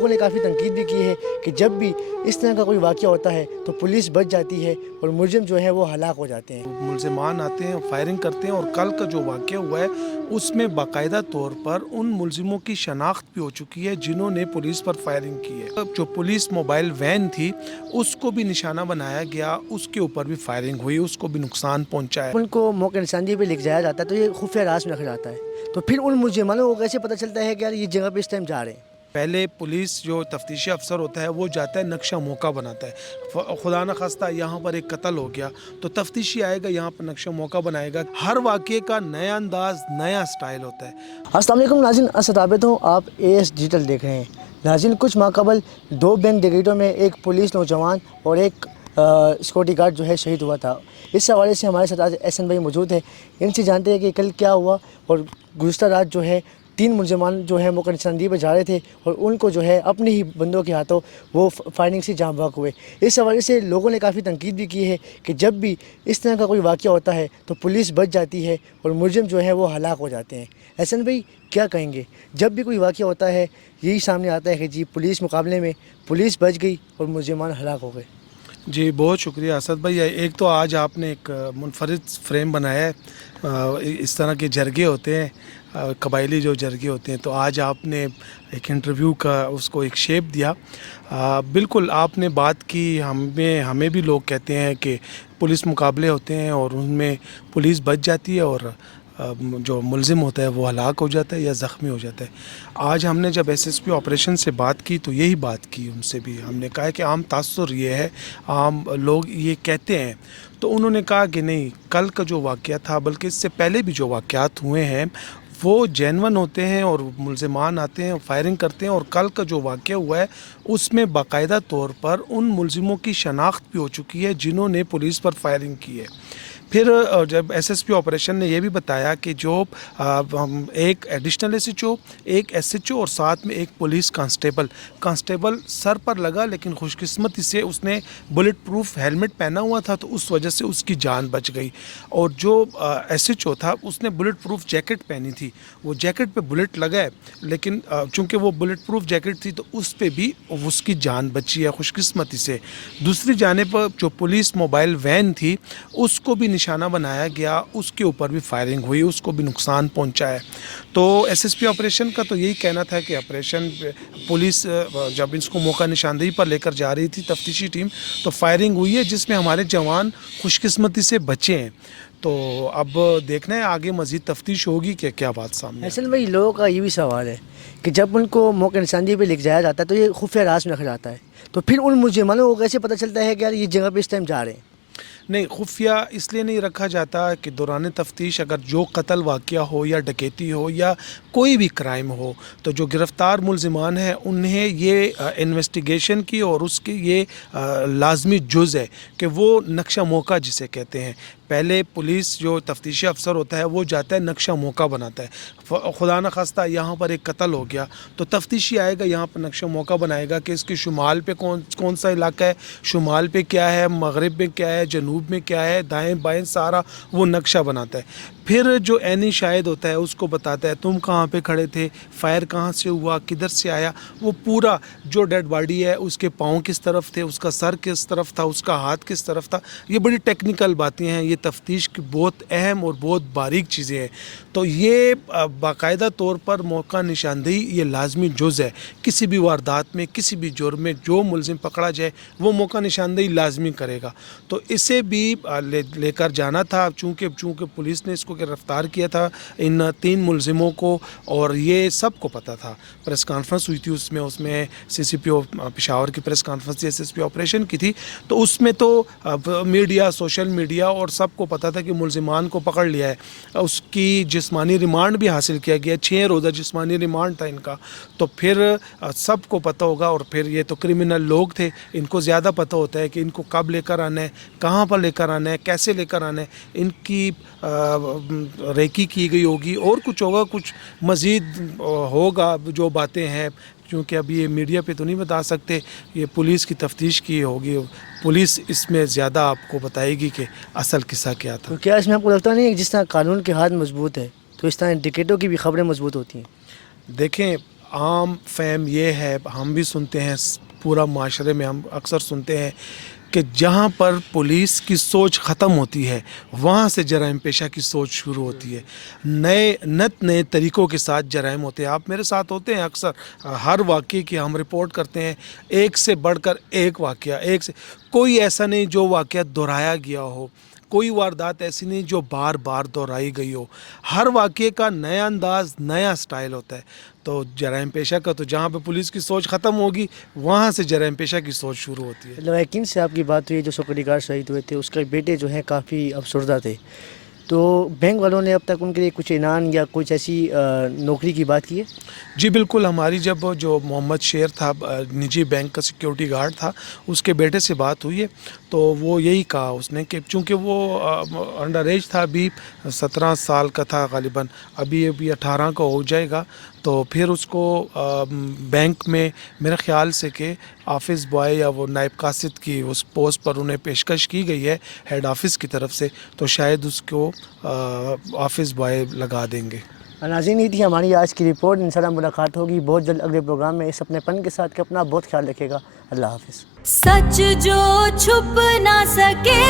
لوگوں نے کافی تنقید بھی کی ہے کہ جب بھی اس طرح کا کوئی واقعہ ہوتا ہے تو پولیس بچ جاتی ہے اور ملزم جو ہے وہ ہلاک ہو جاتے ہیں. ملزمان آتے ہیں، فائرنگ کرتے ہیں، اور کل کا جو واقعہ ہوا ہے اس میں باقاعدہ طور پر ان ملزموں کی شناخت بھی ہو چکی ہے جنہوں نے پولیس پر فائرنگ کی ہے. جو پولیس موبائل وین تھی اس کو بھی نشانہ بنایا گیا، اس کے اوپر بھی فائرنگ ہوئی، اس کو بھی نقصان پہنچا ہے. ان کو موقع نشاندہی پہ لکھ جایا جاتا ہے تو یہ خفیہ راز میں رکھا جاتا ہے. تو پھر ان ملزمانوں کو کیسے پتہ چلتا ہے کہ یار یہ جگہ پہ اس ٹائم جا رہے ہیں؟ پہلے پولیس جو تفتیشی افسر ہوتا ہے وہ جاتا ہے، نقشہ موقع بناتا ہے. خدا نخواستہ یہاں پر ایک قتل ہو گیا تو تفتیشی آئے گا، یہاں پر نقشہ موقع بنائے گا. ہر واقعے کا نیا انداز، نیا سٹائل ہوتا ہے. السلام علیکم ناظرین، اسد عابد ہوں، آپ AS ڈیجیٹل دیکھ رہے ہیں. ناظرین، کچھ ماہ قبل 2 بینک ڈکیٹوں میں ایک پولیس نوجوان اور ایک سیکورٹی گارڈ جو ہے شہید ہوا تھا. اس حوالے سے ہمارے ساتھ آج SN بھائی موجود ہیں. ان سے جانتے ہیں کہ کل کیا ہوا، اور گزشتہ رات جو ہے 3 ملزمان جو ہے موقع نشاندہی پہ جا رہے تھے اور ان کو جو ہے اپنے ہی بندوں کے ہاتھوں وہ فائرنگ سے جاں بحق ہوئے. اس حوالے سے لوگوں نے کافی تنقید بھی کی ہے کہ جب بھی اس طرح کا کوئی واقعہ ہوتا ہے تو پولیس بچ جاتی ہے اور ملزم جو ہے وہ ہلاک ہو جاتے ہیں. SN بھائی کیا کہیں گے؟ جب بھی کوئی واقعہ ہوتا ہے یہی سامنے آتا ہے کہ جی پولیس مقابلے میں پولیس بچ گئی اور ملزمان ہلاک ہو گئے. جی بہت شکریہ اسد بھائی. ایک تو آج آپ نے ایک منفرد فریم بنایا ہے. اس طرح کے جرگے ہوتے ہیں، قبائلی جو جرگے ہوتے ہیں، تو آج آپ نے ایک انٹرویو کا اس کو ایک شیپ دیا. بالکل آپ نے بات کی. ہمیں بھی لوگ کہتے ہیں کہ پولیس مقابلے ہوتے ہیں اور ان میں پولیس بچ جاتی ہے اور جو ملزم ہوتا ہے وہ ہلاک ہو جاتا ہے یا زخمی ہو جاتا ہے. آج ہم نے جب SSP آپریشن سے بات کی تو یہی بات کی ان سے بھی. ہم نے کہا کہ عام تاثر یہ ہے، عام لوگ یہ کہتے ہیں. تو انہوں نے کہا کہ نہیں، کل کا جو واقعہ تھا بلکہ اس سے پہلے بھی جو واقعات ہوئے ہیں وہ جینون ہوتے ہیں اور ملزمان آتے ہیں، فائرنگ کرتے ہیں، اور کل کا جو واقعہ ہوا ہے اس میں باقاعدہ طور پر ان ملزموں کی شناخت بھی ہو چکی ہے جنہوں نے پولیس پر فائرنگ کی ہے. پھر جب SSP آپریشن نے یہ بھی بتایا کہ جو ایک ایڈیشنل SHO، ایک SHO اور ساتھ میں ایک پولیس کانسٹیبل سر پر لگا، لیکن خوش قسمتی سے اس نے بلٹ پروف ہیلمٹ پہنا ہوا تھا تو اس وجہ سے اس کی جان بچ گئی. اور جو SHO تھا اس نے بلٹ پروف جیکٹ پہنی تھی، وہ جیکٹ پہ بلٹ لگا ہے لیکن چونکہ وہ بلٹ پروف جیکٹ تھی تو اس پہ بھی اس کی جان بچی ہے خوش قسمتی سے. دوسری جانب جو پولیس موبائل وین تھی اس کو بھی نشانہ بنایا گیا، اس کے اوپر بھی فائرنگ ہوئی، اس کو بھی نقصان پہنچا ہے. تو SSP آپریشن کا تو یہی کہنا تھا کہ آپریشن پولیس جب اس کو موقع نشاندہی پر لے کر جا رہی تھی تفتیشی ٹیم تو فائرنگ ہوئی ہے جس میں ہمارے جوان خوش قسمتی سے بچے ہیں. تو اب دیکھنا ہے آگے مزید تفتیش ہوگی کہ کیا بات سامنے. SN بھائی، لوگوں کا یہ بھی سوال ہے کہ جب ان کو موقع نشاندہی پہ لکھ جایا جاتا ہے تو یہ خفیہ راز میں رکھا جاتا ہے. تو پھر ان ملزمانوں کو کیسے پتہ چلتا ہے کہ یار یہ جگہ پہ اس ٹائم جا رہے ہیں؟ نہیں، خفیہ اس لیے نہیں رکھا جاتا کہ دوران تفتیش اگر جو قتل واقعہ ہو یا ڈکیتی ہو یا کوئی بھی کرائم ہو تو جو گرفتار ملزمان ہیں انہیں یہ انویسٹیگیشن کی اور اس کی یہ لازمی جز ہے کہ وہ نقشہ موقع جسے کہتے ہیں. پہلے پولیس جو تفتیشی افسر ہوتا ہے وہ جاتا ہے، نقشہ موقع بناتا ہے. خدا نخواستہ یہاں پر ایک قتل ہو گیا تو تفتیشی آئے گا، یہاں پر نقشہ موقع بنائے گا کہ اس کے شمال پہ کون سا علاقہ ہے، شمال پہ کیا ہے، مغرب میں کیا ہے، جنوب میں کیا ہے، دائیں بائیں سارا وہ نقشہ بناتا ہے. پھر جو عینی شاہد ہوتا ہے اس کو بتاتا ہے تم کہاں پہ کھڑے تھے، فائر کہاں سے ہوا، کدھر سے آیا. وہ پورا جو ڈیڈ باڈی ہے اس کے پاؤں کس طرف تھے، اس کا سر کس طرف تھا، اس کا ہاتھ کس طرف تھا. یہ بڑی ٹیکنیکل باتیں ہیں، یہ تفتیش کی بہت اہم اور بہت باریک چیزیں ہیں. تو یہ باقاعدہ طور پر موقع نشاندہی یہ لازمی جز ہے. کسی بھی واردات میں، کسی بھی جرم میں جو ملزم پکڑا جائے وہ موقع نشاندہی لازمی کرے گا. تو اسے بھی لے کر جانا تھا چونکہ پولیس نے اس کو گرفتار کیا تھا ان 3 ملزموں کو، اور یہ سب کو پتہ تھا. پریس کانفرنس ہوئی تھی اس میں CCP پشاور کی پریس کانفرنس تھی SSP آپریشن کی تھی. تو اس میں تو میڈیا، سوشل میڈیا اور سب کو پتہ تھا کہ ملزمان کو پکڑ لیا ہے. اس کی جسمانی ریمانڈ بھی حاصل کیا گیا، 6 روزہ جسمانی ریمانڈ تھا ان کا. تو پھر سب کو پتہ ہوگا، اور پھر یہ تو کرمنل لوگ تھے، ان کو زیادہ پتہ ہوتا ہے کہ ان کو کب لے کر آنا ہے، کہاں پر لے کر آنا ہے، کیسے لے کر آنا ہے. ان کی ریکی کی گئی ہوگی اور کچھ ہوگا، کچھ مزید ہوگا جو باتیں ہیں، کیونکہ ابھی یہ میڈیا پہ تو نہیں بتا سکتے، یہ پولیس کی تفتیش کی ہوگی. پولیس اس میں زیادہ آپ کو بتائے گی کہ اصل قصہ کیا تھا. تو کیا اس میں آپ کو لگتا نہیں ہے کہ جس طرح قانون کے ہاتھ مضبوط ہے تو اس طرح ڈکیٹوں کی بھی خبریں مضبوط ہوتی ہیں؟ دیکھیں، عام فہم یہ ہے, ہم بھی سنتے ہیں, پورا معاشرے میں ہم اکثر سنتے ہیں کہ جہاں پر پولیس کی سوچ ختم ہوتی ہے وہاں سے جرائم پیشہ کی سوچ شروع ہوتی ہے. نئے طریقوں کے ساتھ جرائم ہوتے ہیں. آپ میرے ساتھ ہوتے ہیں اکثر, ہر واقعے کی ہم رپورٹ کرتے ہیں, ایک سے بڑھ کر ایک واقعہ, کوئی ایسا نہیں جو واقعہ دہرایا گیا ہو, کوئی واردات ایسی نہیں جو بار بار دہرائی گئی ہو. ہر واقعے کا نیا انداز, نیا سٹائل ہوتا ہے. تو جرائم پیشہ کا تو جہاں پہ پولیس کی سوچ ختم ہوگی وہاں سے جرائم پیشہ کی سوچ شروع ہوتی ہے. لواحقین سے آپ کی بات ہوئی, جو سیکورٹی گارڈ شہید ہوئے تھے اس کے بیٹے جو ہیں کافی افسردہ تھے, تو بینک والوں نے اب تک ان کے لیے کچھ انعام یا کچھ ایسی نوکری کی بات کی ہے؟ جی بالکل, ہماری جب جو محمد شیر تھا, نجی بینک کا سیکیورٹی گارڈ تھا, اس کے بیٹے سے بات ہوئی ہے تو وہ یہی کہا اس نے کہ چونکہ وہ انڈر ایج تھا, ابھی 17 سال کا تھا غالباً, ابھی 18 کا ہو جائے گا, تو پھر اس کو بینک میں میرے خیال سے کہ آفس بوائے یا وہ نائب قاصد کی اس پوسٹ پر انہیں پیشکش کی گئی ہے ہیڈ آفس کی طرف سے, تو شاید اس کو آفس بوائے لگا دیں گے. ناظرین, یہ تھی ہماری آج کی رپورٹ. انشاءاللہ ملاقات ہوگی بہت جلد اگلے پروگرام میں. اس اپنے پن کے ساتھ کہ اپنا بہت خیال رکھے گا. اللہ حافظ. سچ جو چھپ نہ سکے